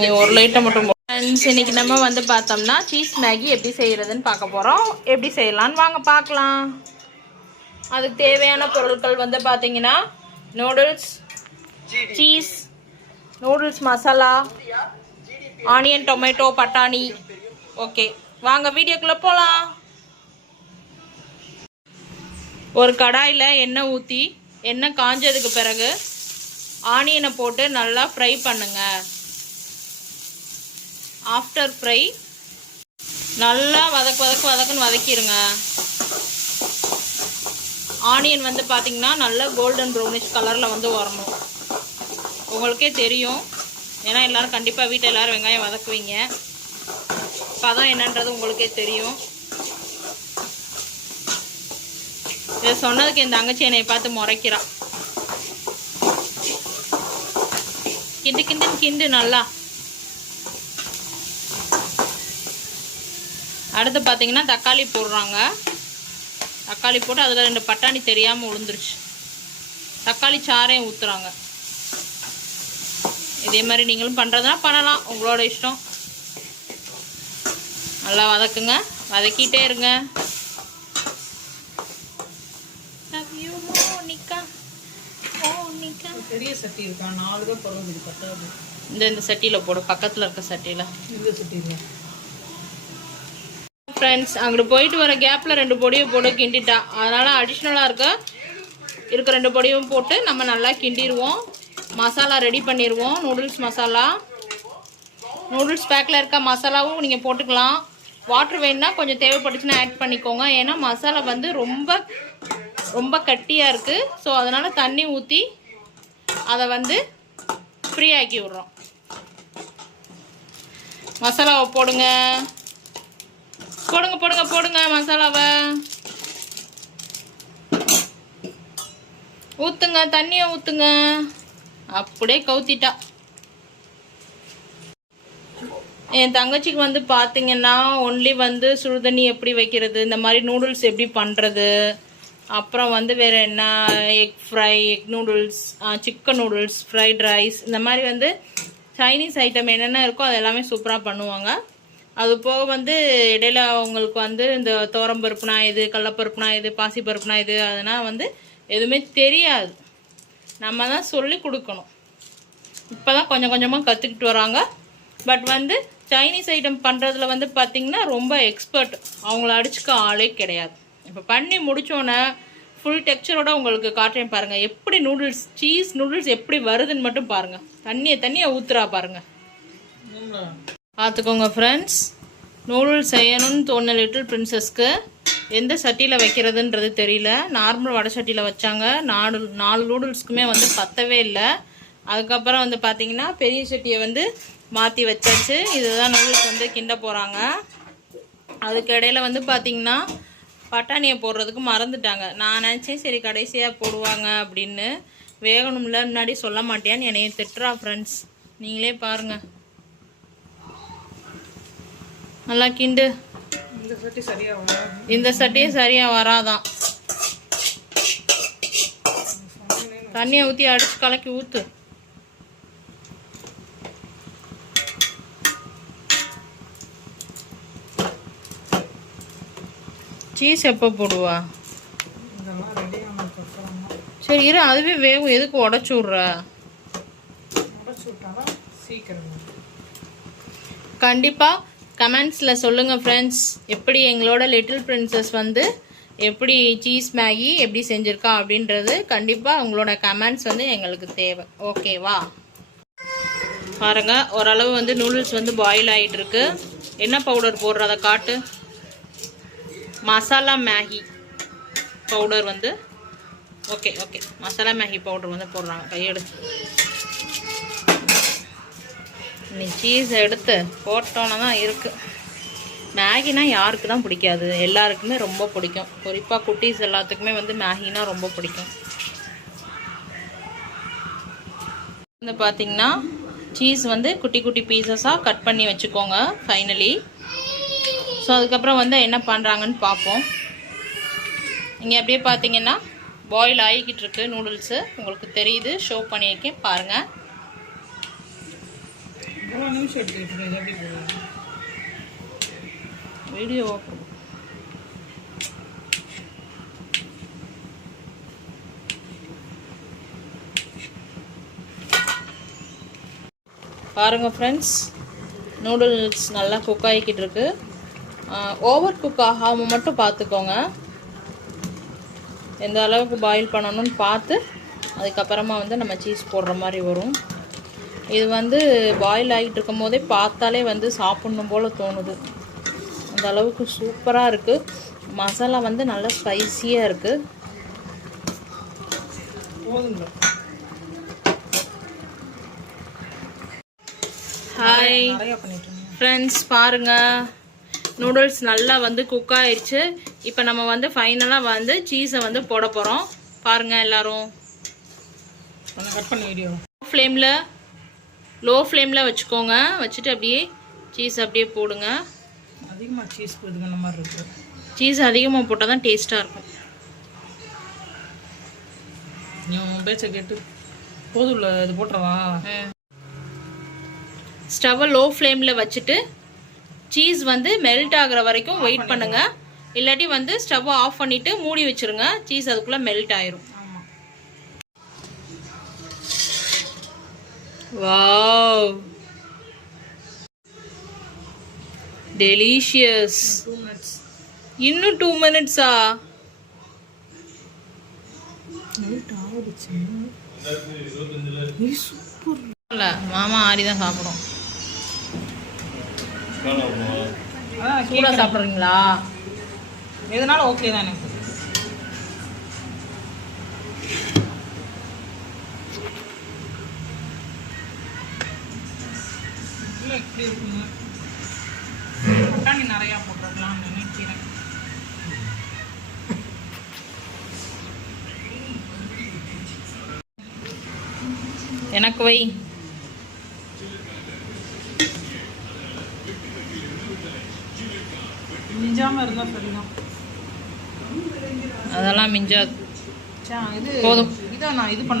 நீ ஒரு லைட்டை மட்டும் ஃப்ரெண்ட்ஸ், இன்னைக்கு நம்ம வந்து பார்த்தோம்னா சீஸ் மேகி எப்படி செய்கிறதுன்னு பார்க்க போகிறோம். எப்படி செய்யலான்னு வாங்க பார்க்கலாம். அதுக்கு தேவையான பொருட்கள் வந்து பார்த்தீங்கன்னா noodles, cheese, noodles masala, onion, tomato, பட்டாணி. ஓகே, வாங்க வீடியோக்குள்ளே போகலாம். ஒரு கடாயில் எண்ணெய் ஊற்றி எண்ணெய் காஞ்சதுக்கு பிறகு ஆனியனை போட்டு நல்லா ஃப்ரை பண்ணுங்க. ஆஃப்டர் ஃப்ரை நல்லா வதக்குன்னு வதக்கிடுங்க. ஆனியன் வந்து பார்த்தீங்கன்னா நல்லா கோல்டன் ப்ரௌனிஷ் கலரில் வந்து வரணும். உங்களுக்கே தெரியும், ஏன்னா எல்லோரும் கண்டிப்பாக வீட்டில் எல்லோரும் வெங்காயம் வதக்குவீங்க. பதம் என்னன்றது உங்களுக்கே தெரியும். இதை சொன்னதுக்கு என் தங்கச்சி என்னை பார்த்து முறைக்கிறான். கிண்டு நல்லா. அடுத்து பார்த்தீங்கன்னா தக்காளி போடுறாங்க. தக்காளி போட்டு அதில் 2 பட்டாணி தெரியாமல் விழுந்துருச்சு. தக்காளி சாறையும் ஊற்றுறாங்க. இதே மாதிரி நீங்களும் பண்ணுறதுனா பண்ணலாம், உங்களோட இஷ்டம். நல்லா வதக்குங்க, வதக்கிட்டே இருங்க. பெரிய சட்டி இருக்கா? 4 தான் போடுறது. பத்தாது. இந்த சட்டியில் போடு, பக்கத்தில் இருக்க சட்டியில். இந்த சட்டியில் ஃப்ரெண்ட்ஸ், அங்கிட்டு போயிட்டு வர கேப்பில் 2 பொடியும் போட்டு கிண்டிட்டா. அதனால் அடிஷ்னலாக இருக்க 2 பொடியும் போட்டு நம்ம நல்லா கிண்டிடுவோம். மசாலா ரெடி பண்ணிடுவோம். நூடுல்ஸ் மசாலா, நூடுல்ஸ் பேக்கில் இருக்க மசாலாவும் நீங்கள் போட்டுக்கலாம். வாட்டர் வேணுன்னா கொஞ்சம் தேவைப்பட்டுச்சுன்னா ஆட் பண்ணிக்கோங்க. ஏன்னா மசாலா வந்து ரொம்ப கட்டியாக இருக்குது. ஸோ அதனால் தண்ணி ஊற்றி அதை வந்து ஃப்ரீ ஆக்கி விட்றோம். மசாலாவை போடுங்க மசாலாவை ஊற்றுங்க, தண்ணியை ஊற்றுங்க. அப்படியே கவுத்திட்டா. என் தங்கச்சிக்கு வந்து பார்த்தீங்கன்னா ஒன்லி வந்து சுடுதண்ணி எப்படி வைக்கிறது, இந்த மாதிரி நூடுல்ஸ் எப்படி பண்ணுறது, அப்புறம் வந்து வேறு என்ன egg fry, egg noodles, chicken noodles, fried rice, இந்த மாதிரி வந்து சைனீஸ் ஐட்டம் என்னென்ன இருக்கோ அது எல்லாமே சூப்பராக பண்ணுவாங்க. அது போக வந்து இடையில அவங்களுக்கு வந்து இந்த துவரம்பருப்புனா இது, கடலப்பருப்புனா இது, பாசிப்பருப்புனா இது, அதனால் வந்து எதுவுமே தெரியாது. நம்ம தான் சொல்லி கொடுக்கணும். இப்போ தான் கொஞ்சம் கொஞ்சமாக கற்றுக்கிட்டு வராங்க. பட் வந்து சைனீஸ் ஐட்டம் பண்ணுறதுல வந்து பார்த்திங்கன்னா ரொம்ப எக்ஸ்பர்ட். அவங்கள அடிச்சுக்க ஆளே கிடையாது. இப்போ பண்ணி முடித்தோன்னே ஃபுல் டெக்ஸ்சரோட உங்களுக்கு காட்டுறேன் பாருங்கள். எப்படி நூடுல்ஸ், சீஸ் நூடுல்ஸ் எப்படி வருதுன்னு மட்டும் பாருங்கள். தண்ணியை ஊற்றுறா பாருங்கள். பார்த்துக்கோங்க ஃப்ரெண்ட்ஸ். நூடுல்ஸ் செய்யணும்னு தோணுன லிட்டில் பிரின்சஸ்க்கு எந்த சட்டியில் வைக்கிறதுன்றது தெரியல. நார்மல் வடை சட்டியில் வச்சாங்க. 4 நூடுல்ஸ்க்குமே வந்து பத்தவே இல்லை. அதுக்கப்புறம் வந்து பார்த்திங்கன்னா பெரிய சட்டியை வந்து மாற்றி வச்சாச்சு. இதுதான் நூடுல்ஸ் வந்து கிண்ட போகிறாங்க. அதுக்கு இடையில வந்து பார்த்திங்கன்னா பட்டாணியை போடுறதுக்கு மறந்துட்டாங்க. நான் நினச்சேன் சரி கடைசியாக போடுவாங்க அப்படின்னு. வேகணும்ல, முன்னாடி சொல்ல மாட்டேன்னு என்னைய திட்டுறா ஃப்ரெண்ட்ஸ். நீங்களே பாருங்கள். நல்லா கிண்டு. இந்த சட்டியே சரியாக வராதான். தண்ணியை ஊற்றி அடிச்சு கலக்கி ஊற்று. சீஸ் எப்போ போடுவா? சரி இரு, அதுவே வேகும். எதுக்கு உடச்சு விட்ற? கண்டிப்பாக கமெண்ட்ஸில் சொல்லுங்கள் ஃப்ரெண்ட்ஸ். எப்படி எங்களோட லிட்டில் பிரின்சஸ் வந்து எப்படி சீஸ் மேகி எப்படி செஞ்சுருக்கா அப்படின்றது கண்டிப்பாக உங்களோட கமெண்ட்ஸ் வந்து எங்களுக்கு தேவை. ஓகேவா? பாருங்கள், ஓரளவு வந்து நூடுல்ஸ் வந்து பாயில் ஆகிட்டுருக்கு. என்ன பவுடர் போடுறத காட்டு. மசாலா மேகி பவுடர் வந்து ஓகே மசாலா மேகி பவுடர் வந்து போடுறாங்க. கையெடு. நீ சீஸ் எடுத்து போட்டோன்னு தான் இருக்குது. மேகினா யாருக்கு தான் பிடிக்காது? எல்லாருக்குமே ரொம்ப பிடிக்கும். குறிப்பாக குட்டீஸ் எல்லாத்துக்குமே வந்து மேகினா ரொம்ப பிடிக்கும். வந்து பார்த்திங்கன்னா சீஸ் வந்து குட்டி குட்டி பீசஸாக கட் பண்ணி வச்சுக்கோங்க ஃபைனலி. ஸோ அதுக்கப்புறம் வந்து என்ன பண்ணுறாங்கன்னு பார்ப்போம். இங்கே அப்படியே பார்த்தீங்கன்னா பாயில் ஆகிக்கிட்டு இருக்கு நூடுல்ஸு. உங்களுக்கு தெரியுது, ஷோ பண்ணியிருக்கேன் பாருங்கள். எவ்வளோ நிமிஷம் எடுத்துக்கிட்டு இது எப்படி போடுறது? வீடியோ பாருங்கள் ஃப்ரெண்ட்ஸ், நூடுல்ஸ் நல்லா குக் ஆகிக்கிட்டு இருக்கு. ஓவர் குக் ஆகாமல் மட்டும் பார்த்துக்கோங்க. எந்த அளவுக்கு பாயில் பண்ணணும்னு பார்த்து அதுக்கப்புறமா வந்து நம்ம சீஸ் போடுற மாதிரி வரும். இது வந்து பாயில் ஆகிட்டு இருக்கும் போதே பார்த்தாலே வந்து சாப்பிட்ணும் போல் தோணுது. அந்த அளவுக்கு சூப்பராக இருக்குது. மசாலா வந்து நல்லா ஸ்பைஸியாக இருக்குது. போதுங்களா? ஹாய் நிறையா பண்ணிட்டோம் ஃப்ரெண்ட்ஸ், பாருங்கள் நூடுல்ஸ் நல்லா வந்து குக் ஆயிடுச்சு. இப்போ நம்ம வந்து ஃபைனலாக வந்து சீஸை வந்து போட போகிறோம். பாருங்கள் எல்லோரும். கட் பண்ண வீடியோ லோ ஃப்ளேமில் வச்சுக்கோங்க. வச்சுட்டு அப்படியே சீஸ் அப்படியே போடுங்க. அதிகமாக சீஸ் இது பண்ண மாதிரி இருக்குது. சீஸ் அதிகமாக போட்டால் தான் டேஸ்ட்டாக இருக்கும். நீ உன் பேச்சை கேட்டு போதும்ல, இது போட்டுறவா? ஸ்டவ்வை லோ ஃப்ளேமில் வச்சுட்டு சீஸ் வந்து மெல்ட் ஆகிற வரைக்கும் வெயிட் பண்ணுங்கள். இல்லாட்டி வந்து ஸ்டவ்வை ஆஃப் பண்ணிவிட்டு மூடி வச்சுருங்க. சீஸ் அதுக்குள்ளே மெல்ட் ஆயிரும். Wow, delicious. 2 minutes. இன்னும் 2 minutes-ஆ? இல்லை, மாமா ஆரி தான் சாப்பிடும். சூடாக சாப்பிட்றீங்களா? எதனால ஓகே தான் எனக்கு. இல்லை எப்படி இருக்குங்க? பட்டாணி நிறையா போட்டுருக்கலாம்னு நினைக்கிறேன். எனக்கு வை. மிஞ்சாமல் இருந்தால் சரிதான். அதெல்லாம் மிஞ்சாது. இது போதும். இதை நான் இது பண்ண